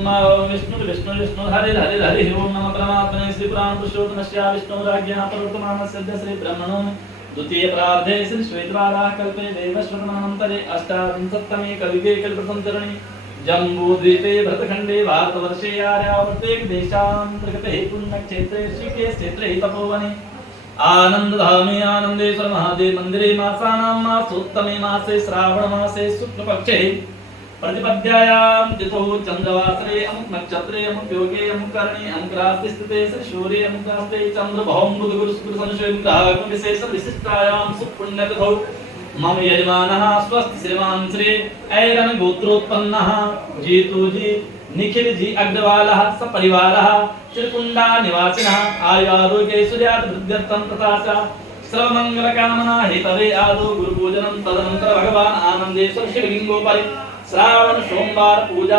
ओम विष्णु विष्णु विष्णु हरे हरे हरे ओम नमः परमात्मने श्री पुराण पुरुषोत्तमस्य विष्णुराज्ञा पर्वतमानस्य श्री ब्रह्मणो द्वितीय प्रार्धे श्री श्वेतवाराह कल्पे देवश्वतमानन्तरे अष्टाविंशत्तमे कलियुगे कल्पसंचरणे जम्बूद्वीपे भरतखण्डे भारतवर्षे आर्यावर्ते देशान्तर्गते पुण्यक्षेत्रे ऋषिकेशक्षेत्रे तपोवने आनन्दधामे आनन्देश्वर महादेव मन्दिरे मासानां मासोत्तमे मासे श्रावण मासे शुक्लपक्षे प्रतिपद्यायां तिथौ चन्द्रवासरे अमुक नक्षत्रे अमुक योगे अमुक कर्णे अमुक राशि स्थिते श्री सूर्ये अमुक रास्ते चन्द्र भौम बुध गुरु शुक्र संशय ग्रह विशेष विशिष्टायां सुपुण्यतिथौ मम यजमानः स्वस्ति श्रीमान श्री ऐरन गोत्रोत्पन्नः जीतू जी निखिल जी अग्रवालः सपरिवारः चिरकुंडा निवासिनः आयुरारोग्यैश्वर्याभिवृद्ध्यर्थं तथा च सर्वमङ्गलकामना हेतवे आदौ गुरुपूजनं तदनन्तर भगवान् आनन्देश्वर शिवलिङ्गोपरि श्रावण सोमवार पूजा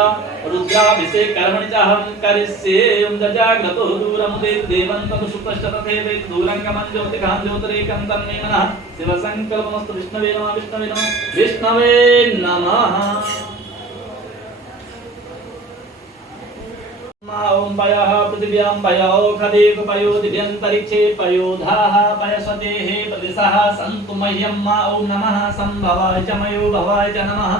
रुद्राभिषेक कर्मणि च अहं करिष्ये ओम जाग्रतो दूरमुदे देवन्तं सुप्रश्चतथे दूरङ्गमं ज्योतिकां ज्योतिरेकं तन्मे मनः शिवसङ्कल्पमस्तु विष्णवे नमः विष्णवे नमः विष्णवे नमः ओम पयः पृथिव्यां पयो खदेव पयो दिव्यन्तरिक्षे पयोधाः पयस्वतेः प्रदिशः सन्तु मह्यं ओम नमः संभवाय च मयो भवाय च नमः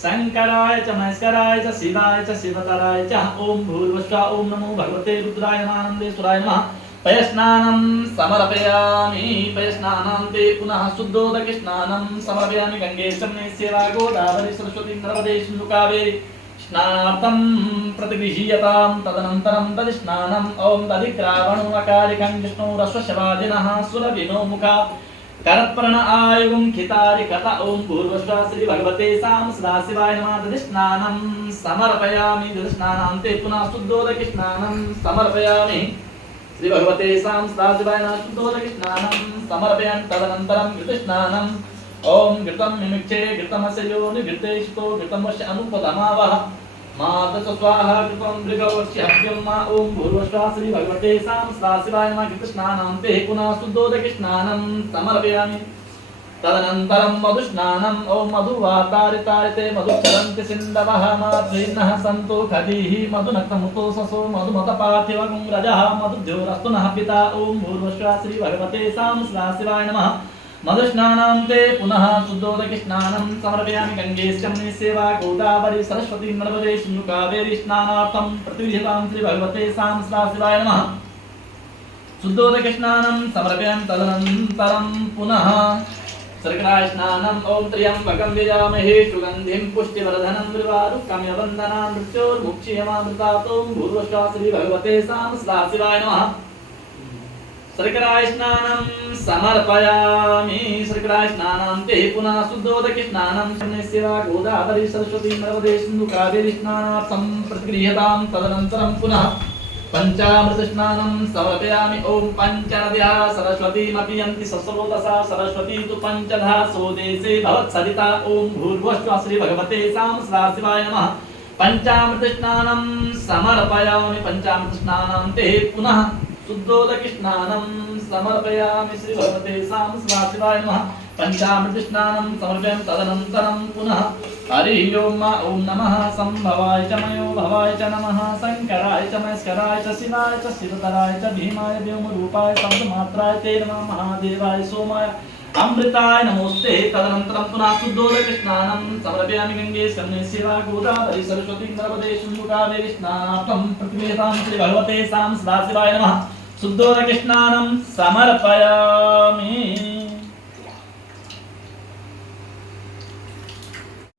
शंकराय च महेश्वराय च शिवाय च शिवतराय च ओम भूर्भुवः ओम नमो भगवते रुद्राय आनन्देश्वराय नमः पयस्नानं समर्पयामि पयस्नानान्ते पुनः शुद्धोदकस्नानं समर्पयामि गंगे चम्ने सेवा गोदावरी सरस्वती नर्मदे सिन्धु कावेरी स्नानार्थं प्रतिगृह्यतां तदनन्तरं तद्स्नानम् ओम तदिग्रावणोऽकारिकं विष्णोरश्वशवादिनः सुरविनो मुखा करत्पर्ण आयुगं खितारि कथा ओम भूर्भुवः श्री भगवते साम सदाशिवाय नमः तद्स्नानं समर्पयामि तद्स्नानान्ते पुनः शुद्धोदकस्नानं समर्पयामि श्री भगवते साम सदाशिवाय नमः शुद्धोदकस्नानं समर्पयामि तदनन्तरं घृतस्नानं ओम घृतं मिमिक्षे घृतमस्य योनि घृतेष्टो घृतमस्य अनुपदमावः मातस स्वाहा कृतं मृगवस्य हव्यं मा ओम भूर्भुवः श्री भगवते साम सदाशिवाय नमः घृतस्नानान्ते पुनः शुद्धोदकस्नानं समर्पयामि तदनन्तरं मधुस्नानं ओम मधुवातारितारिते मधुचरन्ति सिन्धवः माध्वीनः सन्तो खदीः मधुनक्तमुतो ससो मधुमतपार्थिवगुं रजः मधुद्योरस्तु नः पिता ओम भूर्भुवः श्री भगवते साम सदाशिवाय नमः मधुस्नानान्ते पुनः शुद्धोदकस्नानं समर्पयामि गंगे चम्ने सेवा गोदावरी सरस्वती नर्मदे सिन्धु कावेरी स्नानार्थं प्रतिगृह्यतां श्री भगवते साम सदाशिवाय नमः शुद्धोदकस्नानं समर्पयामि तदनन्तरं पुनः शर्कराय स्नानं ओम त्र्यंबकं यजामहे सुगन्धिं पुष्टिवर्धनं उर्वारुकमवन्दना मृत्योर्मुक्षीयमामृतात् ओम भूर्भुवः श्री भगवते साम सदाशिवाय नमः शर्कराय स्नानं समर्पयामि शर्कराय स्नानान्ते पुनः शुद्धोदकस्नानं चम्ने सेवा गोदावरी सरस्वती नर्मदे सिन्धु कावेरी स्नानार्थं प्रतिगृह्यतां तदनन्तरं पुनः पंचामृत स्नानं समर्पयामि ओम पंचनद्याः सरस्वतीमपि यन्ति सस्रोतसा सरस्वती तु पंचधा सोदेशे भवत्सरिता ओम भूर्भुवः श्री भगवते साम सदाशिवाय नमः पंचामृत स्नानं समर्पयामि पंचामृत स्नानान्ते पुनः शुद्धोदकस्नानं समर्पयामि श्री भगवते साम सदाशिवाय नमः पंचामृत स्नानं समर्पयामि तदनन्तरं पुनः हरि ओम ओम नमः संभवाय च मयो भवाय च नमः शंकराय च महेश्वराय च शिवाय च शिवतराय च भीमाय व्योमरूपाय शब्दमात्राय ते नमः महादेवाय सोमाय अमृताय नमोस्ते तदनन्तरं पुनः शुद्धोदकस्नानं समर्पयामि गंगे चम्ने सेवा गोदावरी सरस्वती नर्मदे सिन्धु कावेरी स्नानार्थं प्रतिगृह्यतां श्री भगवते साम सदाशिवाय नमः शुद्धोदकस्नानं समर्पयामि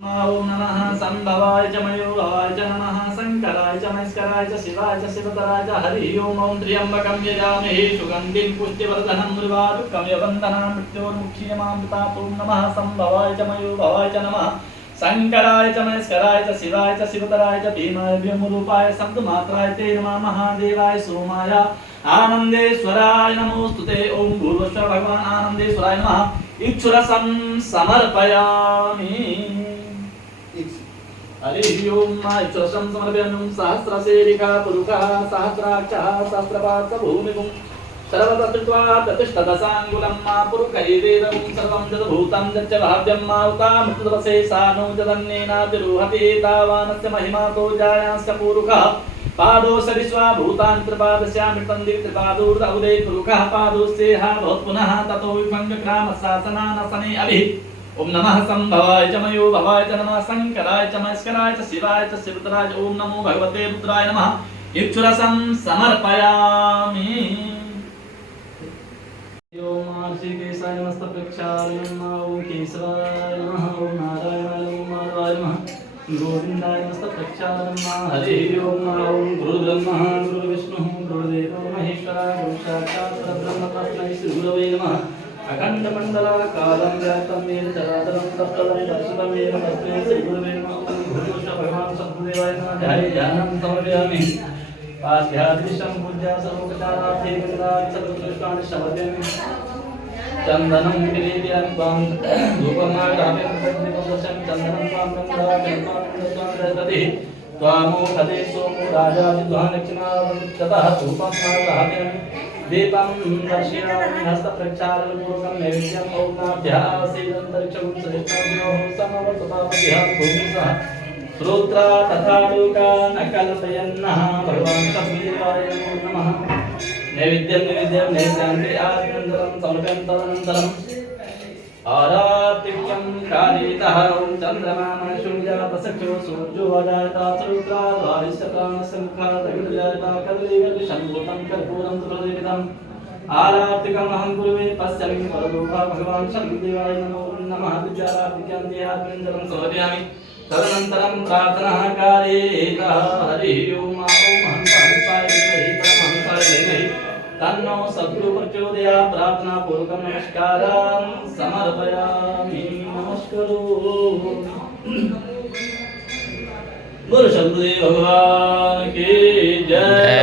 ओम नमः संभवाय च मयो भवाय च नमः शंकराय च महेश्वराय च शिवाय च शिवतराय च हरि ओम ओम त्र्यंबकं यजामहे सुगन्धिं पुष्टिवर्धनं उर्वारुकमवन्दना मृत्योर्मुक्षीयमामृतात् ओम नमः संभवाय च मयो भवाय च नमः शंकराय च महेश्वराय च शिवाय च शिवतराय च भीमाय व्योमरूपाय शब्दमात्राय ते नमः महादेवाय सोमाय आनन्देश्वराय नमोस्तुते ओम भूर्भुवः भगवान् आनन्देश्वराय नमः इक्षुरसं समर्पयामि हरि ओम इक्षुरसं समर्पयामि सहस्रसेरिका पुरुषः सहस्राक्षः सहस्रपाद भूमिगुं सर्वतत्त्वा प्रतिष्ठदसाङ्गुलं मा पुरुकैवेदं सर्वं जगभूतं जच्च भाव्यं मा उतामृतवसे सानो जदन्नेनातिरुहति तावानस्य महिमातो जायांश्च पूरुकः पादो सरिस्वा भूतान्त्रपादस्यामृतं दिव्यपादूर्द उदे पुरुकः पादोस्येहा भवत् पुनः ततो विभङ्गग्रामशासनानसने अभि ओम नमः संभवाय च मयो भवाय च नमः शंकराय च मस्कराय च शिवाय च शिवतराय ओम नमो भगवते पुत्राय नमः इक्षुरसं समर्पयामि ओम ऋषिकेशाय नमस्तप्रक्षाय नमः ओम केशवाय नमः ओम नारायणाय नमः गोविंदाय नमस्तप्रक्षाय नमः हरि ओम गुरुर्ब्रह्मा गुरुर्विष्णुः गुरुर्देवो महेश्वरः गुरुसाक्षात् परब्रह्म तस्मै श्री गुरवे नमः अखंडमंडलाकारं व्याप्तं येन चराचरं तत्तदं दर्शितमेव तस्मै श्री गुरवे नमः गुरुश्च भगवान् सद्गुरुदेवाय नमः ध्याये ध्यानं समर्पयामि पाठ्यादिशं पूज्या सर्वोपचारार्थे गंगाक्षतपुष्पाणि समर्पयामि चन्दनं किरीट्यां त्वां धूपमाघ्राम्यं प्रदीपदर्शं चन्दनं त्वां गन्धाक्षतपुष्पाणि त्वामोखदे सोमो राजादिद्वां दक्षिणावृत्ततः धूपं माघ्राम्यं दीपं दर्शयामि हस्तप्रक्षालनपूर्वकं नैवेद्यम् औनाभ्यासीदन्तरिक्षं श्रेष्ठाभ्योः समवर्तताभ्यः भूमिसः श्रोत्रा तथा लोका न कल्पयन्नः भगवान् शब्देवाय नमः नैवेद्यं नैवेद्यान्ते आत्मनन्तरं समर्पयं तदनन्तरम् आरातिक्यं कारितः चन्द्रमा मनशुञ्जातसख्यो सूर्यो अजायता श्रोत्रा द्वारिष्ठकामसङ्खादगिर्जायता कदलीगर्भिषम्भूतं कर्पूरं सुप्रदीपितम् आरातिकम् अहं कुर्वे पश्यामि परलोका भगवान् शब्देवाय नमः दिव्यारातिक्यान्ते आत्मनन्तरं समर्पयामि तदनन्तरं प्रार्थनाः कारितः हरिः ओम हंसाय धीमहि तन्नो सद्गुरु प्रचोदयात् प्रार्थना पूर्वकं नमस्कारं समर्पयामि नमस्करो गुरु सद्गुरुदेव भगवान की जय।